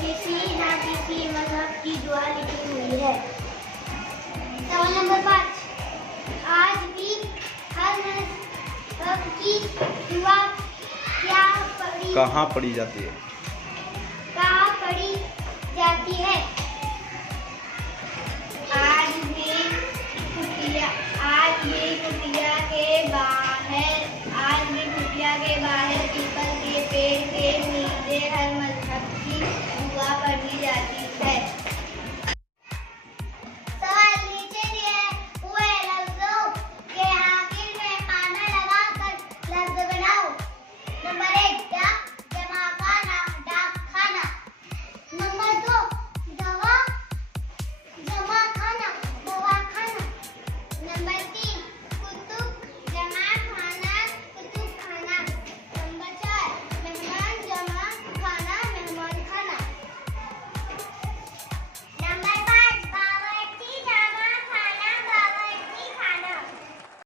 किसी न किसी मजहब की दुआ लिखी हुई है। सवाल नंबर 5, आज भी हर मजहब की दुआ क्या पढ़ी कहाँ पढ़ी जाती है?